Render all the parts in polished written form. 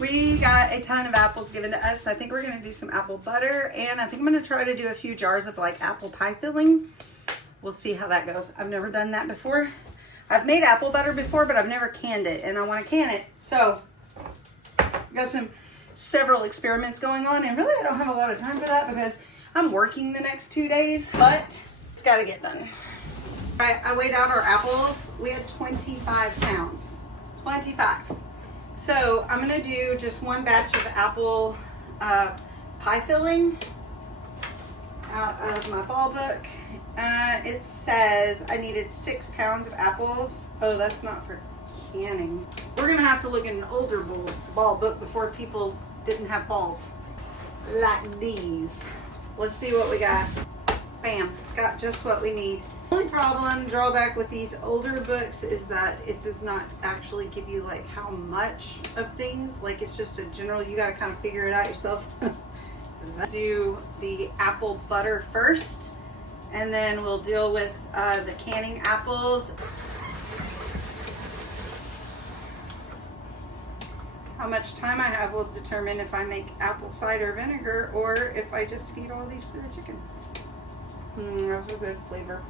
We got a ton of apples given to us. I think we're gonna do some apple butter, and I think I'm gonna try to do a few jars of like apple pie filling. We'll see how that goes. I've never done that before. I've made apple butter before, but I've never canned it, and I want to can it. So I've got several experiments going on, and really I don't have a lot of time for that because I'm working the next 2 days, but it's got to get done. All right, I weighed out our apples. We had 25 pounds. 25. So I'm gonna do just one batch of apple pie filling out of my ball book. It says I needed 6 pounds of apples. Oh, that's not for canning. We're gonna have to look in an older ball book before people didn't have balls like these. Let's see what we got. Bam, got just what we need. The only drawback with these older books is that it does not actually give you like how much of things. Like it's just a general, you gotta kind of figure it out yourself. Do the apple butter first, and then we'll deal with the canning apples. How much time I have will determine if I make apple cider vinegar or if I just feed all these to the chickens. That's a good flavor.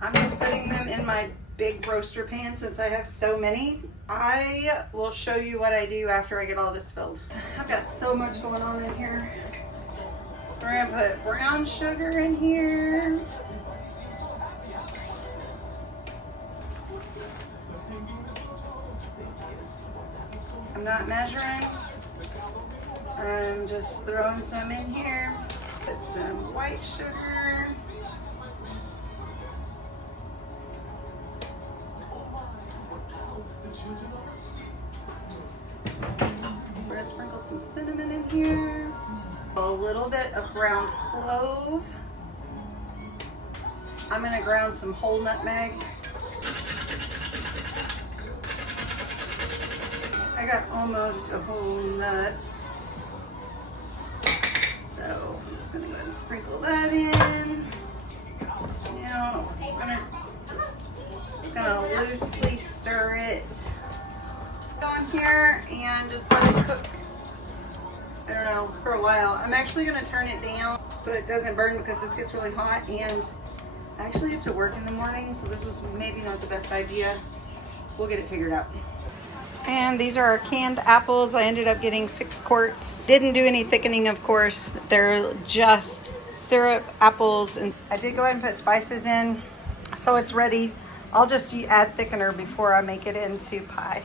I'm just putting them in my big roaster pan since I have so many. I will show you what I do after I get all this filled. I've got so much going on in here. We're gonna put brown sugar in here. I'm not measuring. I'm just throwing some in here. Put some white sugar. We're gonna sprinkle some cinnamon in here. A little bit of ground clove. I'm gonna ground some whole nutmeg. I got almost a whole nut. So I'm just gonna go ahead and sprinkle that in. Now I'm just gonna loosely stir it on here and just let it cook, I don't know, for a while. I'm actually gonna turn it down so it doesn't burn because this gets really hot, and I actually have to work in the morning, so this was maybe not the best idea. We'll get it figured out. And these are our canned apples. I ended up getting 6 quarts. Didn't do any thickening, of course. They're just syrup apples. And I did go ahead and put spices in, so it's ready. I'll just add thickener before I make it into pie.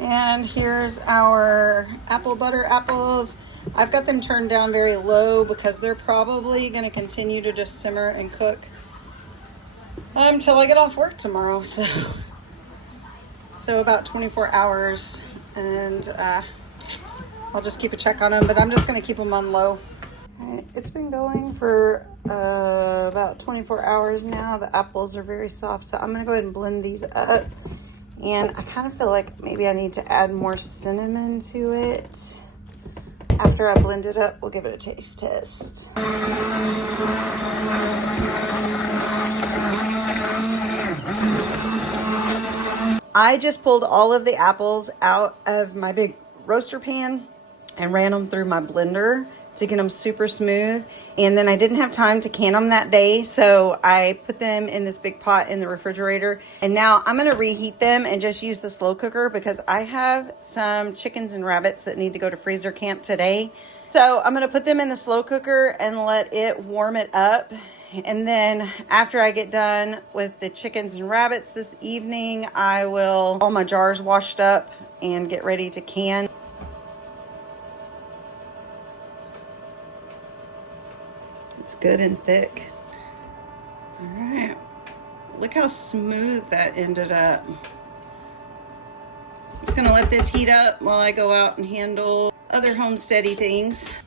And here's our apple butter apples. I've got them turned down very low because they're probably gonna continue to just simmer and cook until I get off work tomorrow. So about 24 hours, and I'll just keep a check on them, but I'm just gonna keep them on low. It's been going for about 24 hours now. The apples are very soft, so I'm gonna go ahead and blend these up. And I kind of feel like maybe I need to add more cinnamon to it. After I blend it up, we'll give it a taste test. I just pulled all of the apples out of my big roaster pan and ran them through my blender to get them super smooth. And then I didn't have time to can them that day, so I put them in this big pot in the refrigerator. And now I'm gonna reheat them and just use the slow cooker because I have some chickens and rabbits that need to go to freezer camp today. So I'm gonna put them in the slow cooker and let it warm it up. And then after I get done with the chickens and rabbits this evening, I will all my jars washed up and get ready to can. It's good and thick. All right, look how smooth that ended up. I'm just gonna let this heat up while I go out and handle other homesteady things.